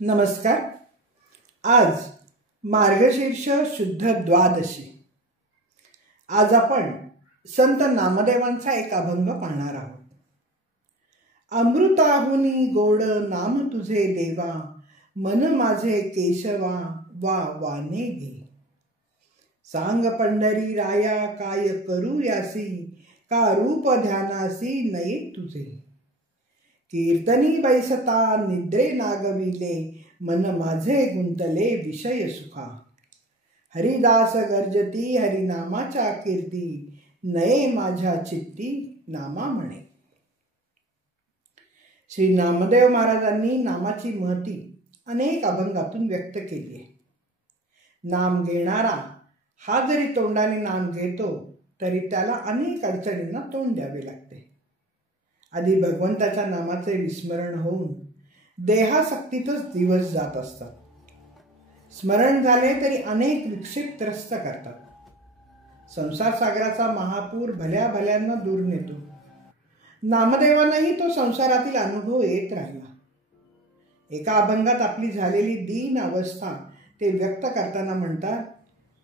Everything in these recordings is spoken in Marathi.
नमस्कार. आज मार्गशीर्ष शुद्ध द्वादशी. आज आपण संत नामदेवांचा एक अभंग पाहणार आहोत. अमृताहुनी गोड नाम तुझे देवा, मन माझे केशवा वा वाने घे. सांग पंढरी राया काय करू यासी, का रूप ध्यानासी नये तुझे. कीर्तनी बैसता निद्रे नागविले, मन माझे गुंतले विषय सुखा. हरिदास गर्जती हरिनामाच्या कीर्ती, नये माझ्या चित्ती नामा म्हणे. श्री नामदेव महाराजांनी नामाची महती अनेक अभंगातून व्यक्त केली आहे. नाम घेणारा हा जरी तोंडाने नाम घेतो तरी त्याला अनेक अडचणींना तोंड द्यावे लागते. आधी भगवंताच्या नामाचे विस्मरण होऊन देहासक्तीतच दिवस जात असतात. स्मरण झाले तरी अनेक विक्षेप त्रस्त करतात. संसार सागराचा महापूर भल्या भल्यांना दूर नेतो. नामदेवांनाही तो संसारातील अनुभव येत राहिला. एका अभंगात आपली झालेली दीन अवस्था ते व्यक्त करताना म्हणतात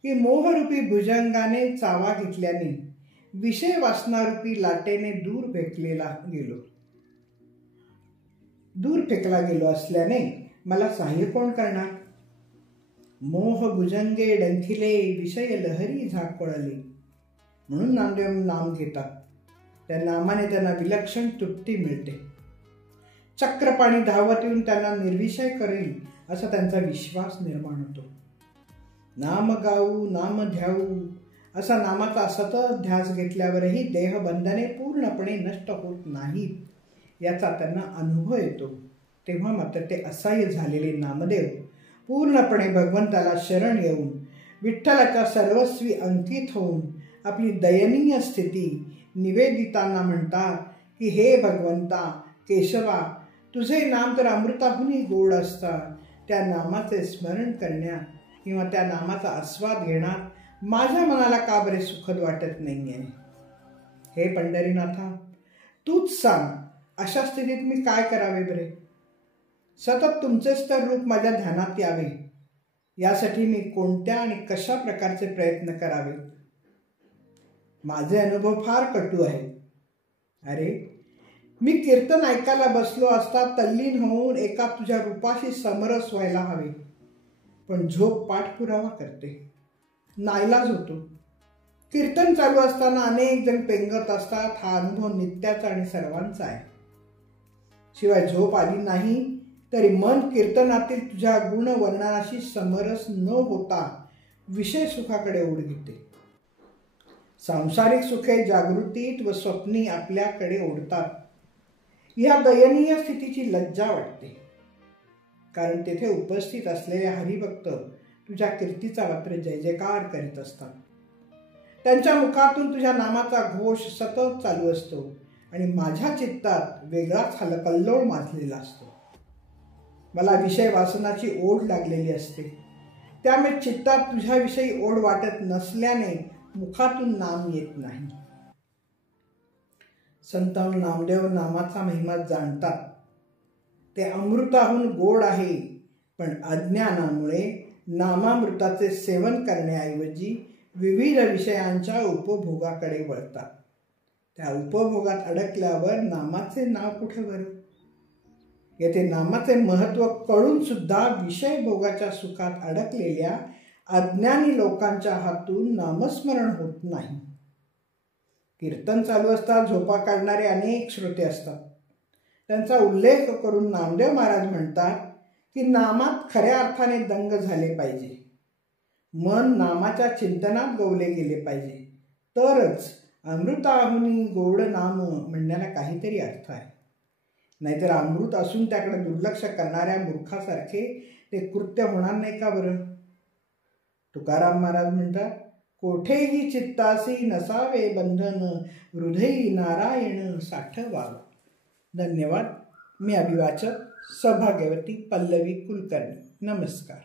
की मोहरूपी भुजंगाने चावा घेतल्याने, विषय वासनारूपी लाटेने दूर फेकला गेलो असल्याने मला सहाय्य कोण करणार. मोह भुजंगे डंखिले, विषय लहरी झाकोळले. म्हणून नामदेव नाम घेतात. त्या नामाने त्यांना विलक्षण तृप्ती मिळते. चक्रपाणी धावत येऊन त्यांना निर्विषय करेल असा त्यांचा विश्वास निर्माण होतो. नाम गाऊ नाम ध्याऊ असा नामाचा सतत ध्यास घेतल्यावरही देहबंधने पूर्णपणे नष्ट होत नाहीत याचा त्यांना अनुभव येतो. तेव्हा मात्र ते असह्य झालेले नामदेव पूर्णपणे भगवंताला शरण येऊन विठ्ठलाच्या सर्वस्वी अंकित होऊन आपली दयनीय स्थिती निवेदितांना म्हणतात की हे भगवंता केशवा, तुझे नाम तर अमृताहुनी गोड असतात. त्या नामाचे स्मरण करण्यात किंवा त्या नामाचा आस्वाद घेण्यात माझ्या मनाला का बरे सुखद वाटत नाहीये. हे पंढरीनाथा, तूच सांग, अशा स्थितीत मी काय करावे बरे. सतत तुमचेच तर रूप माझ्या ध्यानात यावे, यासाठी मी कोणत्या आणि कशा प्रकारचे प्रयत्न करावे. माझे अनुभव फार कटू आहे. अरे, मी कीर्तन ऐकायला बसलो असता तल्लीन होऊन एका तुझ्या रूपाशी समरस व्हायला हवे, पण झोप पाठपुरावा करते. नाईलाज होतो. कीर्तन चालू असताना अनेक जण पेंगत असतात. हा अनुभव नित्याचा आणि सर्वांचा आहे. शिवाय झोप आली नाही तरी मन कीर्तनातील तुझ्या गुणवर्णनाशी समरस न होता विषय सुखाकडे ओढ घेते. सांसारिक सुखे जागृतीत व स्वप्नी आपल्याकडे ओढतात. या दयनीय स्थितीची लज्जा वाटते, कारण तेथे उपस्थित असलेले हरिभक्त तुझ्या कीर्तीचा मात्र जय जयकार करीत असतात. त्यांच्या मुखातून तुझ्या नामाचा घोष सतत चालू असतो आणि माझ्या चित्तात वेगळाच कल्लोळ माजलेला असतो. मला विषय वासनाची ओढ लागलेली असते. त्यामुळे चित्तात तुझ्याविषयी ओढ वाटत नसल्याने मुखातून नाम येत नाही. संत नामदेव नामाचा महिमा जाणतात. ते अमृताहून गोड आहे, पण अज्ञानामुळे नामामृताचे सेवन करण्याऐवजी विविध विषयांच्या उपभोगाकडे वळतात. त्या उपभोगात अडकल्यावर नामाचे नाव कुठे बरं. येथे नामाचे महत्त्व कळून सुद्धा विषय भोगाच्या सुखात अडकलेल्या अज्ञानी लोकांच्या हातून नामस्मरण होत नाही. कीर्तन चालू असता झोपा काढणारे अनेक श्रोते असतात. त्यांचा उल्लेख करून नामदेव महाराज म्हणतात की नामात खऱ्या अर्थाने दंग झाले पाहिजे. मन नामाच्या चिंतनात गोवले गेले पाहिजे, तरच अमृताहुनी गोड नाम म्हणण्याला काहीतरी अर्थ आहे. नाहीतर अमृत असून त्याकडे दुर्लक्ष करणाऱ्या मूर्खासारखे ते कृत्य होणार नाही का बरं. तुकाराम महाराज म्हणतात, कोठेही चित्तासी नसावे बंधन, हृदयी नारायण साठवावा. धन्यवाद. मी अभिवाचक सौभाग्यवती पल्लवी कुलकर्णी. नमस्कार.